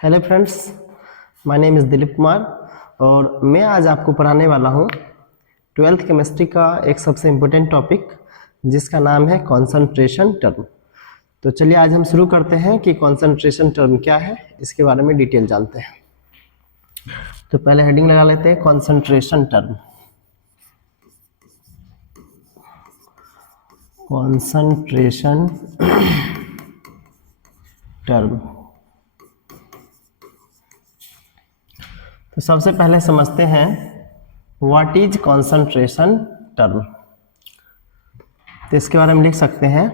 Hello friends, my name is Dilip Kumar और मैं आज आपको पढ़ाने वाला हूँ 12th केमिस्ट्री का एक सबसे इम्पोर्टेंट टॉपिक जिसका नाम है कॉन्सेंट्रेशन टर्म। तो चलिए आज हम शुरू करते हैं कि कॉन्सेंट्रेशन टर्म क्या है, इसके बारे में डिटेल जानते हैं। तो पहले हेडिंग लगा लेते हैं कॉन्सेंट्रेशन टर्म। Concentration term. तो सबसे पहले समझते हैं व्हाट इज कॉन्सेंट्रेशन टर्म। तो इसके बारे में लिख सकते हैं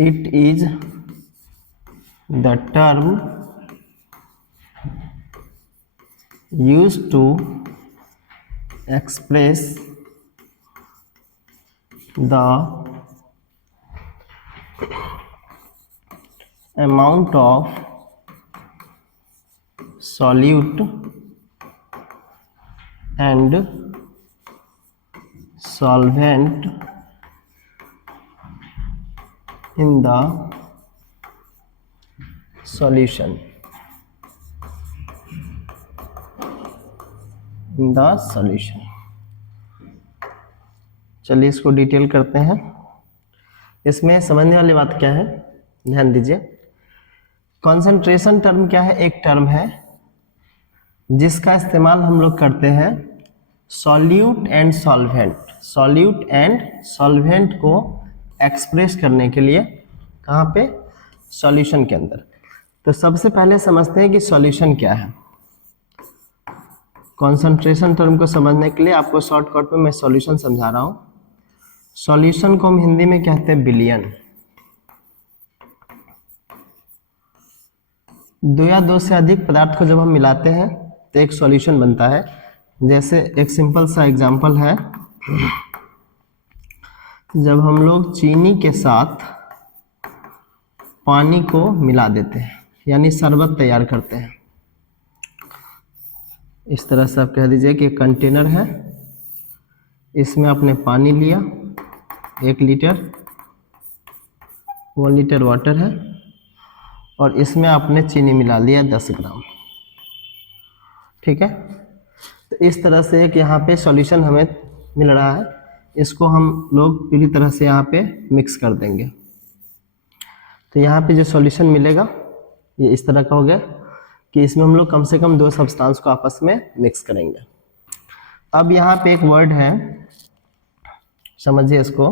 it is the term used to express the amount of solute and solvent in the solution. चलिए इसको डिटेल करते हैं। इसमें समझने वाली बात क्या है, ध्यान दीजिए। कॉन्सेंट्रेशन टर्म क्या है? एक टर्म है जिसका इस्तेमाल हम लोग करते हैं सॉल्यूट एंड सॉल्वेंट को एक्सप्रेस करने के लिए। कहाँ पे? सॉल्यूशन के अंदर। तो सबसे पहले समझते हैं कि सॉल्यूशन क्या है। कॉन्सेंट्रेशन टर्म को समझने के लिए आपको शॉर्टकट में मैं सॉल्यूशन समझा रहा हूँ। सॉल्यूशन को हम हिंदी में कहते हैं विलयन। दो या दो से अधिक पदार्थ को जब हम मिलाते हैं तो एक सॉल्यूशन बनता है। जैसे एक सिंपल सा एग्जांपल है, जब हम लोग चीनी के साथ पानी को मिला देते हैं यानी शरबत तैयार करते हैं। इस तरह से आप कह दीजिए कि कंटेनर है, इसमें आपने पानी लिया 1 लीटर, 1 लीटर वाटर है और इसमें आपने चीनी मिला लिया 10 ग्राम। ठीक है, तो इस तरह से एक यहाँ पे सॉल्यूशन हमें मिल रहा है, इसको हम लोग पूरी तरह से यहाँ पे मिक्स कर देंगे। तो यहाँ पे जो सॉल्यूशन मिलेगा ये इस तरह का हो गया कि इसमें हम लोग कम से कम 2 सब्सटेंस को आपस में मिक्स करेंगे। अब यहाँ पे एक वर्ड है, समझिए इसको,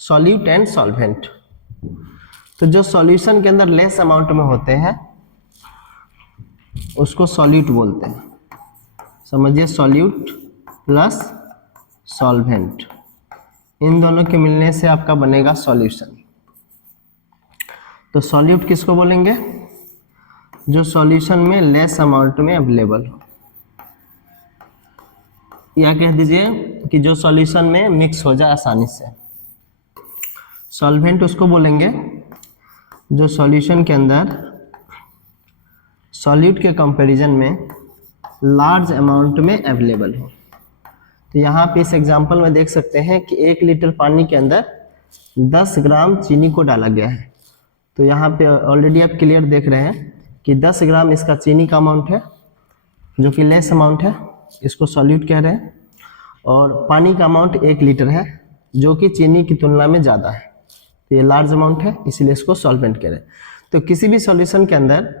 सॉल्यूट एंड सॉल्वेंट। तो जो सॉल्यूशन के अंदर लेस अमाउंट में होते हैं उसको सॉल्यूट बोलते हैं। समझिए, सॉल्यूट प्लस सॉल्वेंट, इन दोनों के मिलने से आपका बनेगा सॉल्यूशन। तो सॉल्यूट किसको बोलेंगे? जो सॉल्यूशन में लेस अमाउंट में अवेलेबल हो, या कह दीजिए कि जो सॉल्यूशन में मिक्स हो जाए आसानी से। सॉल्वेंट उसको बोलेंगे जो सॉल्यूशन के अंदर सॉल्यूट के कंपैरिजन में लार्ज अमाउंट में अवेलेबल हो। तो यहाँ पे इस एग्जांपल में देख सकते हैं कि 1 लीटर पानी के अंदर 10 ग्राम चीनी को डाला गया है। तो यहाँ पे ऑलरेडी आप क्लियर देख रहे हैं कि 10 ग्राम इसका चीनी का अमाउंट है जो कि लेस अमाउंट है, इसको सॉल्यूट कह रहे हैं। और पानी का अमाउंट 1 लीटर है जो कि चीनी की तुलना में ज़्यादा है, तो ये लार्ज अमाउंट है, इसीलिए इसको सॉल्वेंट कह रहे हैं। तो किसी भी सॉल्यूशन के अंदर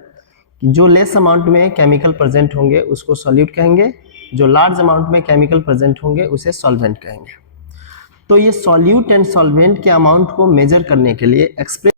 जो लेस अमाउंट में केमिकल प्रेजेंट होंगे उसको सॉल्यूट कहेंगे, जो लार्ज अमाउंट में केमिकल प्रेजेंट होंगे उसे सॉल्वेंट कहेंगे। तो ये सॉल्यूट एंड सॉल्वेंट के अमाउंट को मेजर करने के लिए, एक्सप्रेस